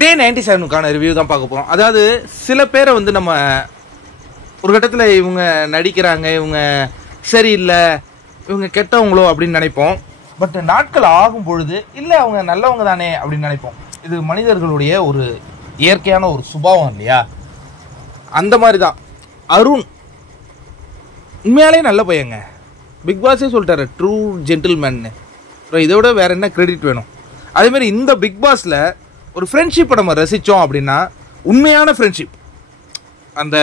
டே 97க்கான review தான் பார்க்க போகிறோம். அதாவது சில பேரை வந்து நம்ம ஒரு கட்டத்தில் இவங்க நடிக்கிறாங்க, இவங்க சரியில்லை, இவங்க கெட்டவங்களோ அப்படின்னு நினைப்போம். பட் நாட்கள் ஆகும் பொழுது இல்லை அவங்க நல்லவங்க தானே அப்படின்னு நினைப்போம். இது மனிதர்களுடைய ஒரு இயற்கையான ஒரு சுபாவம் இல்லையா? அந்த மாதிரி தான் அருண் உண்மையாலே நல்ல பையங்க. பிக் பாஸே சொல்லிட்டாரு ட்ரூ ஜென்டில்மேன்னு. இதை விட வேற என்ன கிரெடிட் வேணும்? அதேமாதிரி இந்த பிக் பாஸில் ஒரு ஃப்ரெண்ட்ஷிப்பை நம்ம ரசித்தோம் அப்படின்னா உண்மையான ஃப்ரெண்ட்ஷிப், அந்த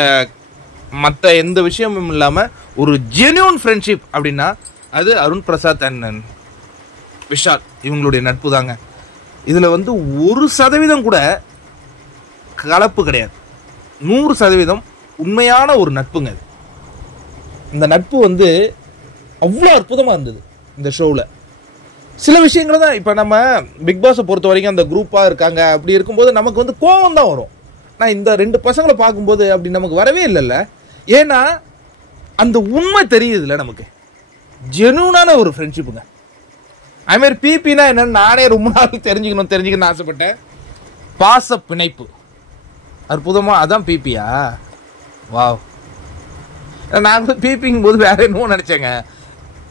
மற்ற எந்த விஷயமும் இல்லாமல் ஒரு ஜென்யூன் ஃப்ரெண்ட்ஷிப் அப்படின்னா அது அருண் பிரசாத் அண்ட் விஷால் இவங்களுடைய நட்பு தாங்க. இதில் வந்து 1% கூட கலப்பு கிடையாது. 100% உண்மையான ஒரு நட்புங்க. இந்த நட்பு வந்து அவ்வளோ அற்புதமாக இருந்தது இந்த ஷோவில். சில விஷயங்கள் தான் இப்போ நம்ம பிக் பாஸை பொறுத்த வரைக்கும் அந்த குரூப்பாக இருக்காங்க, அப்படி இருக்கும்போது நமக்கு வந்து கோபம் தான் வரும். நான் இந்த 2 பசங்களை பார்க்கும்போது அப்படி நமக்கு வரவே இல்லைல்ல. ஏன்னா அந்த உண்மை தெரியுதுல்ல, நமக்கு ஜெனூனான ஒரு ஃப்ரெண்ட்ஷிப்புங்க. அதுமாதிரி பிபினா என்னன்னு நானே ரொம்ப நாள் தெரிஞ்சுக்கணும்னு ஆசைப்பட்டேன். பாச பிணைப்பு அற்புதமாக, அதான் பிபியா? வாவ். நான் கூட பிபிங்கும் போது வேற என்னவோ நினச்சேங்க.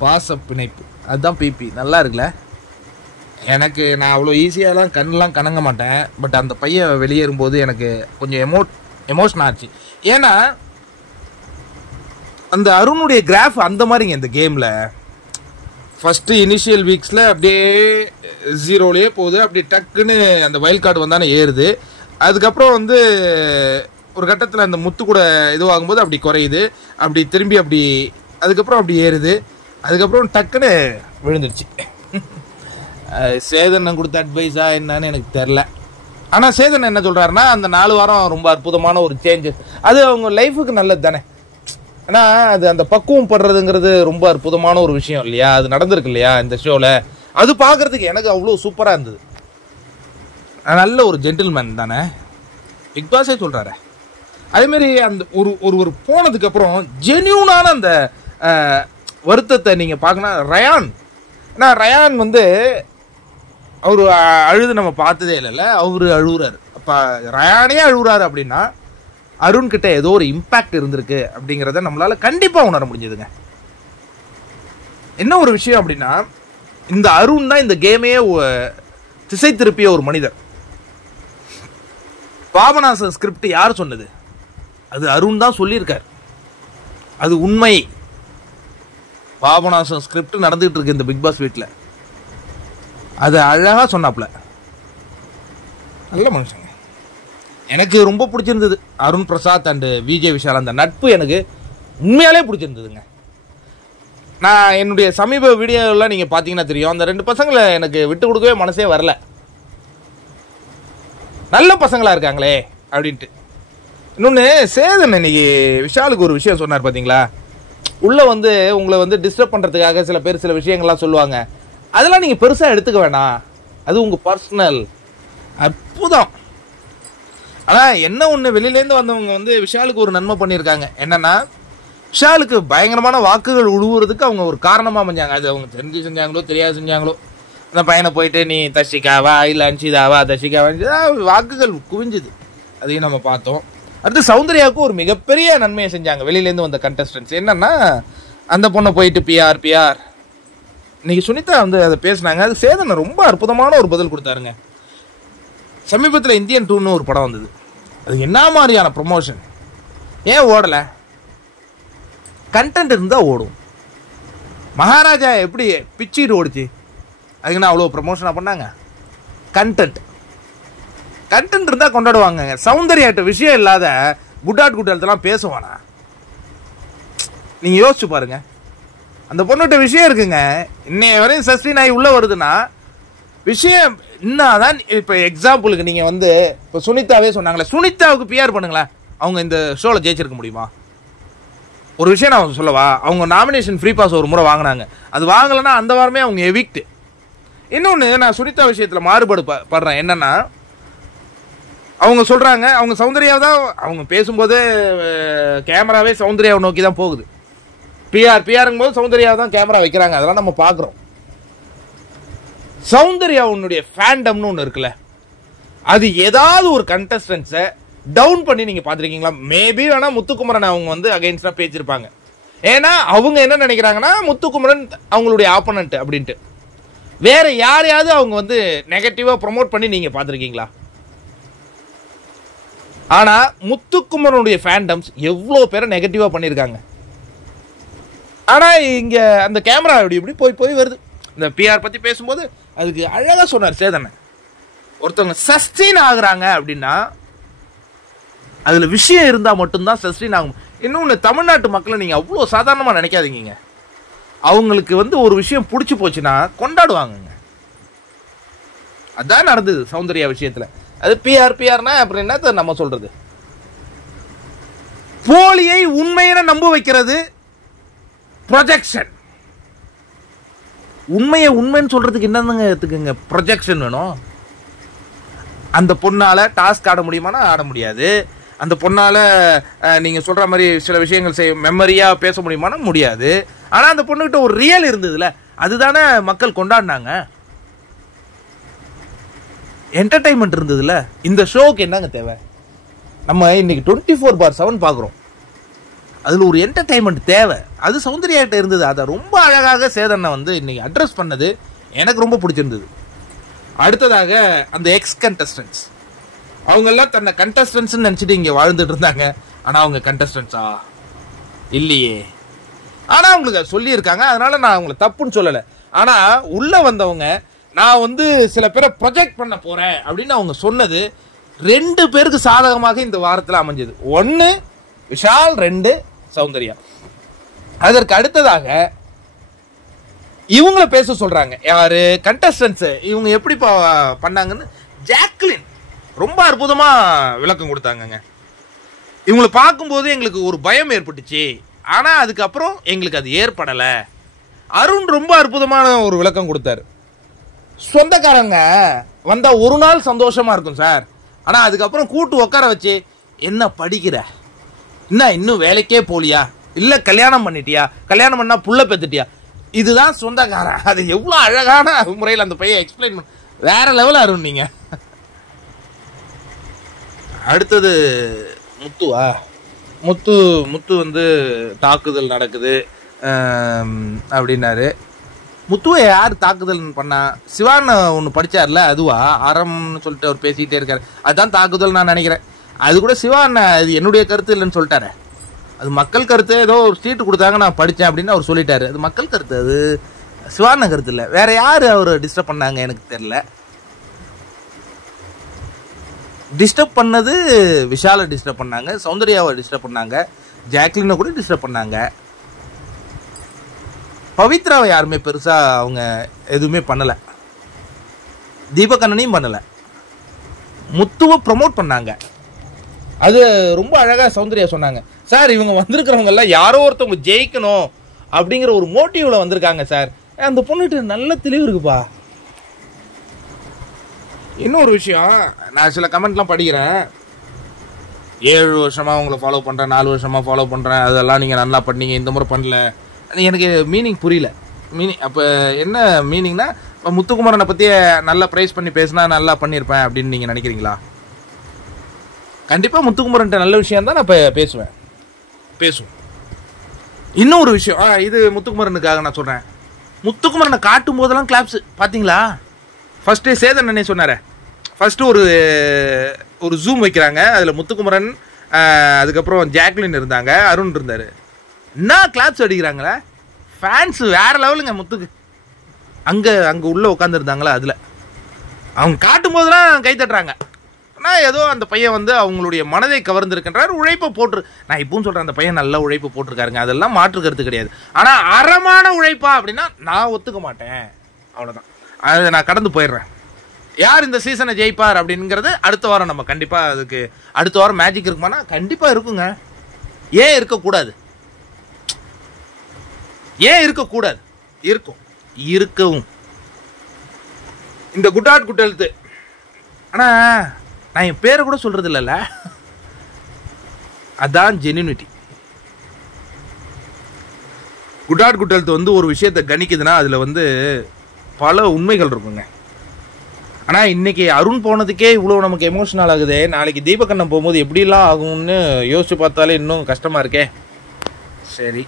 பாச பிணைப்பு அதுதான் பிபி. நல்லா இருக்குல்ல? எனக்கு நான் அவ்வளோ ஈஸியாலாம் கண்ணெலாம் கணங்க மாட்டேன். பட் அந்த பையன் வெளியேறும்போது எனக்கு கொஞ்சம் எமோஷன் ஆச்சு. ஏன்னா அந்த அருணுடைய கிராஃப் அந்த மாதிரிங்க. இந்த கேமில் ஃபஸ்ட்டு இனிஷியல் வீக்ஸில் அப்படியே 0லேயே போகுது, அப்படியே டக்குன்னு அந்த வைல்ட் கார்டு வந்தானே ஏறுது. அதுக்கப்புறம் வந்து ஒரு கட்டத்தில் அந்த முத்து கூட இதுவாகும்போது அப்படி குறையுது, அப்படி திரும்பி அப்படி அதுக்கப்புறம் அப்படி ஏறுது, அதுக்கப்புறம் டக்குன்னு விழுந்துருச்சு. சேதன் கொடுத்த அட்வைஸா என்னன்னு எனக்கு தெரில. ஆனால் சேதன் என்ன சொல்கிறாருன்னா அந்த 4 வாரம் ரொம்ப அற்புதமான ஒரு சேஞ்சஸ், அது அவங்க லைஃபுக்கு நல்லது தானே. ஏன்னா அது அந்த பக்குவம் படுறதுங்கிறது ரொம்ப அற்புதமான ஒரு விஷயம் இல்லையா? அது நடந்திருக்கு இல்லையா இந்த ஷோவில்? அது பார்க்குறதுக்கு எனக்கு அவ்வளோ சூப்பராக இருந்தது. நல்ல ஒரு ஜென்டில்மேன் தானே பிக் பாஸே சொல்கிறாரு. அதேமாரி அந்த ஒரு போனதுக்கப்புறம் ஜென்யூனான அந்த வருத்தத்தை நீங்கள் பார்க்கணும். ரயான், ஏன்னா ரயான் வந்து அவர் அழுது நம்ம பார்த்ததே இல்லைல்ல, அவர் அழுகுறாரு. அப்போ ரயானே அழுகுறாரு அப்படின்னா அருண்கிட்ட ஏதோ ஒரு இம்பேக்ட் இருந்திருக்கு அப்படிங்கிறத நம்மளால கண்டிப்பாக உணர முடிஞ்சதுங்க. என்ன ஒரு விஷயம் அப்படின்னா இந்த அருண் தான் இந்த கேமையே திசை திருப்பிய ஒரு மனிதர். பாபநாசம் ஸ்கிரிப்ட் யார் சொன்னது? அது அருண் தான் சொல்லியிருக்கார். அது உண்மை. பாபநாசம் ஸ்கிரிப்ட் நடந்துகிட்டு இருக்கு இந்த பிக் பாஸ் வீட்டில். அது அழகாக சொன்னாப்ல. நல்ல மனுஷங்க. எனக்கு ரொம்ப பிடிச்சிருந்தது அருண் பிரசாத் அண்டு விஜய் விஷால் அந்த நட்பு. எனக்கு உண்மையாலே பிடிச்சிருந்ததுங்க. நான் என்னுடைய சமீப வீடியோலாம் நீங்கள் பார்த்தீங்கன்னா தெரியும், அந்த 2 பசங்களை எனக்கு விட்டு கொடுக்கவே மனசே வரல. நல்ல பசங்களாக இருக்காங்களே அப்படின்ட்டு. இன்னொன்று, சேதன் இன்னைக்கு விஷாலுக்கு ஒரு விஷயம் சொன்னார் பார்த்தீங்களா? உள்ளே வந்து உங்களை வந்து டிஸ்டர்ப் பண்ணுறதுக்காக சில பேர் சில விஷயங்கள்லாம் சொல்லுவாங்க, அதெல்லாம் நீங்கள் பெருசாக எடுத்துக்க வேணாம், அது உங்கள் பர்சனல். அற்புதம். ஆனால் என்ன ஒன்று, வெளியிலேருந்து வந்தவங்க வந்து விஷாலுக்கு ஒரு நன்மை பண்ணியிருக்காங்க. என்னென்னா விஷாலுக்கு பயங்கரமான வாக்குகள் உழுவுறதுக்கு அவங்க ஒரு காரணமாக அமைஞ்சாங்க. அது அவங்க தெரிஞ்சு செஞ்சாங்களோ தெரியாது செஞ்சாங்களோ, அந்த பையனை போயிட்டு நீ தஷிகாவா இல்லை அன்ஷிதாவா தஷிகாவா வாக்குகள் குவிஞ்சுது. அதையும் நம்ம பார்த்தோம். அடுத்து சௌந்தர்யாவுக்கும் ஒரு மிகப்பெரிய நன்மையை செஞ்சாங்க வெளியிலேருந்து வந்த கண்டஸ்டன்ஸ். என்னன்னா அந்த பொண்ணை போயிட்டு பிஆர் இன்னைக்கு சுனிதா வந்து அதை பேசினாங்க. அது சேதனை ரொம்ப அற்புதமான ஒரு பதில் கொடுத்தாருங்க. சமீபத்தில் இந்தியன் 2ன்னு ஒரு படம் வந்தது. அது என்ன மாதிரியான ப்ரொமோஷன்? ஏன் ஓடலை? கண்டென்ட் இருந்தால் ஓடும். மகாராஜா எப்படி பிச்சிட்டு ஓடிச்சு? அதுக்குன்னா அவ்வளோ ப்ரமோஷனாக பண்ணாங்க. கண்டென்ட் இருந்தால் கொண்டாடுவாங்க. சௌந்தர்யாட்ட விஷயம் இல்லாத குட்டாலத்தெல்லாம் பேசுவானா? நீங்கள் யோசிச்சு பாருங்க. அந்த பொண்ணுகிட்ட விஷயம் இருக்குங்க. இன்னைய வரையும் சஸ்டெயின் ஆகி உள்ளே வருதுன்னா விஷயம் என்னதான். இப்போ எக்ஸாம்பிளுக்கு நீங்கள் வந்து இப்போ சுனிதாவே சொன்னாங்களே, சுனிதாவுக்கு பிஆர் பண்ணுங்களேன், அவங்க இந்த ஷோவில் ஜெயிச்சிருக்க முடியுமா? ஒரு விஷயம் நான் சொல்லவா, அவங்க நாமினேஷன் ஃப்ரீ பாஸ் ஒரு முறை வாங்கினாங்க. அது வாங்கலைன்னா அந்த வாரமே அவங்க எவிக்ட். இன்னொன்று, நான் சுனிதா விஷயத்தில் மாறுபாடு படுறேன். என்னன்னா அவங்க சொல்கிறாங்க, அவங்க சௌந்தர்யாவை தான் அவங்க பேசும்போது கேமராவே சௌந்தர்யாவை நோக்கி தான் போகுது. பிஆருங்கும் போது சௌந்தர்யாவை தான் கேமரா வைக்கிறாங்க. அதெல்லாம் நம்ம பார்க்குறோம். சௌந்தர்யா உன்னுடைய ஃபேண்டம்னு ஒன்று இருக்குல்ல, அது ஏதாவது ஒரு கண்டஸ்டன்ஸை டவுன் பண்ணி நீங்க பாத்திருக்கீங்களா? மேபி வேணா முத்துக்குமரன் அவங்க வந்து அகைன்ஸ்டா பேசிருப்பாங்க. ஏன்னா அவங்க என்ன நினைக்கிறாங்கன்னா முத்துக்குமரன் அவங்களுடைய ஆப்போனன்ட் அப்படின்ட்டு. வேற யாரையாவது அவங்க வந்து நெகட்டிவா ப்ரொமோட் பண்ணி நீங்க பாத்திருக்கீங்களா? ஆனா முத்துக்குமரனுடைய ஃபேண்டம்ஸ் எவ்வளவு பேரை நெகட்டிவா பண்ணிருக்காங்க. ஆனா இங்க அந்த கேமரா இப்படி போய் வருது. இந்த பிஆர் பத்தி பேசும்போது அதுக்கு அழகா சொன்னார் சேதன். ஒருத்தவங்க சஸ்டெயின் ஆகுறாங்க அப்படின்னா அதுல விஷயம் இருந்தா மட்டும்தான் சஸ்டெயின் ஆகும். இன்னொன்னு, தமிழ்நாட்டு மக்களை நீங்க அவ்வளவு சாதாரணமா நினைக்காதீங்க. அவங்களுக்கு வந்து ஒரு விஷயம் பிடிச்சி போச்சுன்னா கொண்டாடுவாங்க. அதான் நடந்தது சௌந்தர்யா விஷயத்துல. அது பிஆர்னா அப்படின்னா நம்ம சொல்றது போலியை உண்மையை நம்ப வைக்கிறது ப்ரொஜெக்ஷன். உண்மையை உண்மைன்னு சொல்றதுக்கு என்னங்க எடுத்துக்கங்க, ப்ரொஜெக்ஷன் வேணும். அந்த பொண்ணால டாஸ்க் ஆட முடியுமானா ஆட முடியாது. அந்த பொண்ணால நீங்க சொல்ற மாதிரி சில விஷயங்கள் செய்ய மெமரியா பேச முடியுமானா முடியாது. ஆனா அந்த பொண்ணுகிட்ட ஒரு ரியல் இருந்ததுல, அதுதானே மக்கள் கொண்டாடினாங்க. என்டர்டைன்மெண்ட் இருந்ததுல. இந்த ஷோக்கு என்னங்க தேவை? நம்ம இன்னைக்கு 24/7 பாக்குறோம். அதுல ஒரு என்டர்டைன்மெண்ட் தேவை. அது சௌந்தர்யாட்ட இருந்தது. அதை ரொம்ப அழகாக சேதனை வந்து இன்னைக்கு அட்ரஸ் பண்ணது எனக்கு ரொம்ப பிடிச்சிருந்தது. அடுத்ததாக அந்த எக்ஸ் கண்டஸ்டன்ஸ், அவங்க எல்லாம் தன்னை கண்டஸ்டன்ஸ் நினைச்சிட்டு இங்க வாழ்ந்துட்டு இருந்தாங்க. ஆனா அவங்க கண்டஸ்டன்ஸா இல்லையே. ஆனா அவங்களுக்கு சொல்லி இருக்காங்க. அதனால நான் அவங்களை தப்புன்னு சொல்லல. ஆனா உள்ள வந்தவங்க நான் வந்து சில பேரை ப்ரொஜெக்ட் பண்ண போறேன் அப்படின்னு அவங்க சொன்னது 2 பேருக்கு சாதகமாக இந்த வாரத்தில் அமைஞ்சது. 1 விஷால், 2 சௌந்தர்யா. அதற்கு அடுத்ததாக இவங்கள பேச சொல்றாங்க. யாரு? கண்டஸ்டன்ஸ். இவங்க எப்படி பண்ணாங்கன்னு ஜாக்லின் ரொம்ப அற்புதமா விளக்கம் கொடுத்தாங்க. இவங்களை பார்க்கும்போது எங்களுக்கு ஒரு பயம் ஏற்பட்டுச்சு, ஆனா அதுக்கப்புறம் எங்களுக்கு அது ஏற்படல. அருண் ரொம்ப அற்புதமான ஒரு விளக்கம் கொடுத்தாரு. சொந்தக்காரங்க வந்தா ஒரு நாள் சந்தோஷமா இருக்கும் சார், ஆனா அதுக்கப்புறம் கூட்டு உட்கார வச்சு என்ன படிக்கிற, என்ன இன்னும் வேலைக்கே போலியா, இல்ல கல்யாணம் பண்ணிட்டியா, கல்யாணம் பண்ணா புள்ள பெத்துட்டியா, இதுதான் சொந்தக்காரன். அது எவ்வளவு அழகான முறையில் அந்த பையன் எக்ஸ்பிளைன் பண்ண, வேற லெவல் அருண் நீங்க. அடுத்தது முத்துவா? முத்து வந்து தாக்குதல் நடக்குது அப்படின்னாரு. முத்துவை யார் தாக்குதல் பண்ணா? சிவான் ஒன்று படிச்சார்ல, அதுவா அறம்னு சொல்லிட்டு அவர் பேசிக்கிட்டே இருக்காரு. அதுதான் தாக்குதல் நான் நினைக்கிறேன். அது கூட சிவான் அது என்னுடைய கருத்து இல்லைன்னு சொல்லிட்டாரு. அது மக்கள் கருத்து. ஏதோ ஒரு சீட்டு கொடுத்தாங்க நான் படித்தேன் அப்படின்னு அவர் சொல்லிட்டாரு. அது மக்கள் கருத்து, அது சிவான கருத்து இல்லை. வேற யாரு அவர் டிஸ்டர்ப் பண்ணாங்க எனக்கு தெரியல. டிஸ்டர்ப் பண்ணது விஷாலை டிஸ்டர்ப் பண்ணாங்க, சௌந்தர்யாவை டிஸ்டர்ப் பண்ணாங்க, ஜாக்லினை கூட டிஸ்டர்ப் பண்ணாங்க. பவித்ராவை யாருமே பெருசா அவங்க எதுவுமே பண்ணல, தீபகண்ணனையும் பண்ணல. முத்துவை ப்ரமோட் பண்ணாங்க. அது ரொம்ப அழகா சௌந்தர்யா சொன்னாங்க. சார் இவங்க வந்திருக்கிறவங்க எல்லாம் யாரோ ஒருத்தவங்க ஜெயிக்கணும் அப்படிங்கிற ஒரு மோட்டிவ்ல வந்திருக்காங்க சார். அந்த பொண்ணுகிட்ட நல்ல தெளிவு இருக்குப்பா. இன்னொரு விஷயம், நான் சில கமெண்ட்லாம் படிக்கிறேன். 7 வருஷமா உங்களை ஃபாலோ பண்றேன், 4 வருஷமா ஃபாலோ பண்றேன், அதெல்லாம் நீங்க நல்லா பண்ணீங்க, இந்த முறை பண்ணல. எனக்கு மீனிங் புரியல. அப்போ என்ன மீனிங்னா, முத்துக்குமரனை பற்றி நல்லா ப்ரைஸ் பண்ணி பேசினா நல்லா பண்ணியிருப்பேன் அப்படின்னு நீங்கள் நினைக்கிறீங்களா? கண்டிப்பாக முத்துக்குமரன்ட்ட நல்ல விஷயம் தான் நான் இப்போ பேசுவேன். இன்னொரு விஷயம், இது முத்துக்குமரனுக்காக நான் சொல்கிறேன். முத்துக்குமரனை காட்டும் போதெல்லாம் கிளாப்ஸ் பார்த்தீங்களா? ஃபஸ்ட்டு சேதன் அண்ணே சொன்னார். ஃபஸ்ட்டு ஒரு ஜூம் வைக்கிறாங்க, அதில் முத்துக்குமரன், அதுக்கப்புறம் ஜாக்லின் இருந்தாங்க, அருண் இருந்தார். என்ன கிளாப்ஸ் அடிக்கிறாங்களே, ஃபேன்ஸ் வேற லெவலுங்க முத்துக்கு. அங்கே உள்ளே உட்காந்துருந்தாங்களா, அதில் அவங்க காட்டும் போதெல்லாம் கை தட்டுறாங்க. ஆனால் ஏதோ அந்த பையன் வந்து அவங்களுடைய மனதை கவர்ந்துருக்கின்றார், உழைப்பை போட்டு. நான் இப்பவும் சொல்கிறேன், அந்த பையன் நல்லா உழைப்பு போட்டிருக்காருங்க, அதெல்லாம் மாற்று கருத்து கிடையாது. ஆனால் அறமான உழைப்பா அப்படின்னா நான் ஒத்துக்க மாட்டேன். அவ்வளோதான், அதை நான் கடந்து போயிடுறேன். யார் இந்த சீசனை ஜெயிப்பார் அப்படிங்கிறது அடுத்த வாரம் நம்ம கண்டிப்பாக, அதுக்கு அடுத்த வாரம் மேஜிக் இருக்குமானா கண்டிப்பாக இருக்குங்க. ஏன் இருக்கக்கூடாது? ஏன் இருக்கக்கூடாது? இருக்கவும். இந்த குட்டாட் குட்டெழுத்து, ஆனா நான் என் பேரை கூட சொல்றது இல்லைல்ல, அதான் ஜென்யூனிட்டி. குட்டாட் குட்டெழுத்து வந்து ஒரு விஷயத்தை கணிக்குதுன்னா அதுல வந்து பல உண்மைகள் இருக்குங்க. ஆனால் இன்னைக்கு அருண் போனதுக்கே இவ்வளோ நமக்கு எமோஷனல் ஆகுது. நாளைக்கு தீபகண்ணன் போகும்போது எப்படிலாம் ஆகும்னு யோசிச்சு பார்த்தாலே இன்னும் கஷ்டமாக இருக்கே. சரி,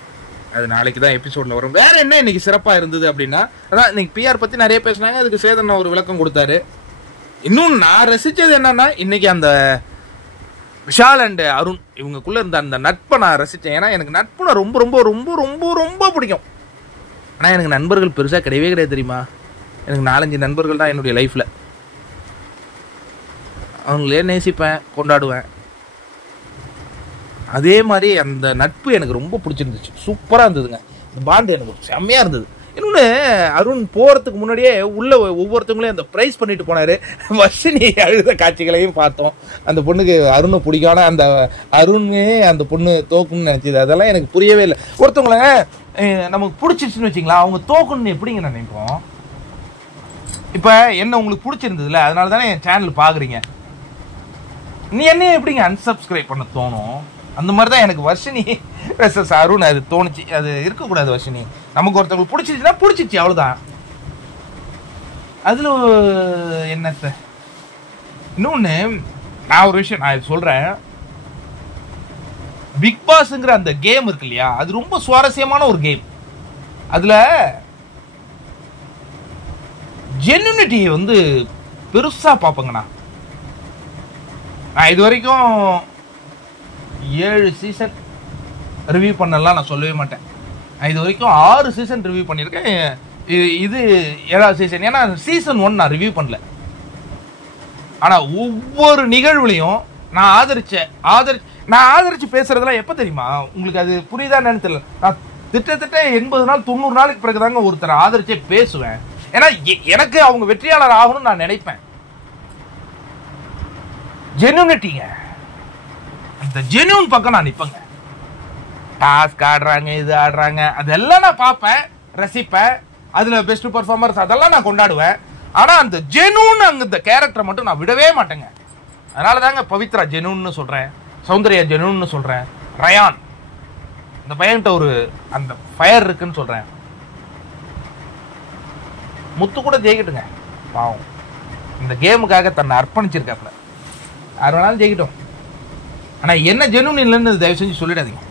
அது நாளைக்கு தான் எபிசோடில் வரும். வேறு என்ன இன்னைக்கு சிறப்பாக இருந்தது அப்படின்னா, அதான் இன்னைக்கு பிஆர் பற்றி நிறைய பேசினாங்க. அதுக்கு சேதன் ஒரு விளக்கம் கொடுத்தாரு. இன்னும் நான் ரசித்தது என்னன்னா, இன்னைக்கு அந்த விஷால் அண்ட் அருண் இவங்களுக்குள்ளே இருந்த அந்த நட்பை நான் ரசித்தேன். ஏன்னா எனக்கு நட்புனா ரொம்ப ரொம்ப ரொம்ப ரொம்ப ரொம்ப பிடிக்கும். ஆனால் எனக்கு நண்பர்கள் பெருசாக கிடையவே கிடையாது தெரியுமா. எனக்கு 4-5 நண்பர்கள் தான் என்னுடைய லைஃப்பில். அவங்களே நேசிப்பேன், கொண்டாடுவேன். அதே மாதிரி அந்த நட்பு எனக்கு ரொம்ப பிடிச்சிருந்துச்சு. சூப்பராக இருந்ததுங்க. இந்த பாண்டு எனக்கு செம்மையாக இருந்தது. இன்னொன்று, அருண் போகிறதுக்கு முன்னாடியே உள்ள ஒவ்வொருத்தவங்களையும் அந்த ப்ரைஸ் பண்ணிட்டு போனார். வர்ஷினி அழுத காட்சிகளையும் பார்த்தோம். அந்த பொண்ணுக்கு அருணை பிடிக்கான அந்த அருணே அந்த பொண்ணு தோக்குன்னு நினச்சிது. அதெல்லாம் எனக்கு புரியவே இல்லை. ஒருத்தவங்கள நமக்கு பிடிச்சிருச்சுன்னு வச்சிங்களா, அவங்க தோக்கணும்னு எப்படிங்க நினைப்போம்? இப்போ என்ன உங்களுக்கு பிடிச்சிருந்ததுல, அதனால தானே என் சேனல் பார்க்குறீங்க. நீ என்னையே எப்படிங்க அன்சப்ஸ்கிரைப் பண்ண தோணும்? அந்த மாதிரி தான் எனக்கு வர்ஷினி வெர்சஸ் அருண் அது தோணுச்சு. அது இருக்கக்கூடாது வர்ஷினி. நமக்கு ஒருத்தவங்களுக்கு பிடிச்சிருச்சுன்னா பிடிச்சிச்சு, அவ்வளோதான். அதில் என்னத்த இன்னொன்று, நான் ஒரு விஷயம் நான் சொல்கிறேன். பிக் பாஸ்ங்கிற அந்த கேம் இருக்கு இல்லையா, அது ரொம்ப சுவாரஸ்யமான ஒரு கேம். அதில் ஜென்யூனிட்டியை வந்து பெருசாக பார்ப்பேங்கண்ணா. நான் இது வரைக்கும் 7 சீசன் ரிவ்யூ பண்ணலாம் நான் சொல்லவே மாட்டேன். நான் இது வரைக்கும் 6 சீசன் ரிவ்யூ பண்ணியிருக்கேன். இது 7வது சீசன். ஏன்னா சீசன் 1 நான் ரிவ்யூ பண்ணல. ஆனால் ஒவ்வொரு நிகழ்வுலையும் நான் ஆதரிச்சு பேசுறதெல்லாம் எப்போ தெரியுமா உங்களுக்கு? அது புரியுதான்னு தெரியல. நான் திட்டத்தட்ட 80 நாள் 90 நாளுக்கு பிறகுதாங்க ஒருத்தரை ஆதரிச்சே பேசுவேன். ஏன்னா எனக்கு அவங்க வெற்றியாளர் ஆகணும்னு நான் நினைப்பேன். ஜென்யூனிட்டிங்க, அந்த ஜென்யூன் பக்கம் நான் நிற்பேங்க. டாஸ்க் ஆடுறாங்க, இது ஆடுறாங்க, அதெல்லாம் நான் பார்ப்பேன், ரசிப்பேன். அதில் பெஸ்ட் பர்ஃபார்மர்ஸ் அதெல்லாம் நான் கொண்டாடுவேன். ஆனால் அந்த ஜெனூன் அந்த கேரக்டரை மட்டும் நான் விடவே மாட்டேங்க. அதனால தாங்க பவித்ரா ஜெனூன்னு சொல்கிறேன், சௌந்தர்யா ஜெனூன்னு சொல்கிறேன், ரயான் இந்த பையன்கிட்ட ஒரு அந்த ஃபயர் இருக்குன்னு சொல்கிறேன். முத்து கூட ஜெயிக்கட்டுங்க, பாவம் இந்த கேமுக்காக தன்னை அர்ப்பணிச்சிருக்காப்புல. யார் வேணாலும் ஜெயிக்கட்டும். ஆனால் என்ன ஜெனூன் இல்லைன்னு தயவு செஞ்சு சொல்லிடாதீங்க.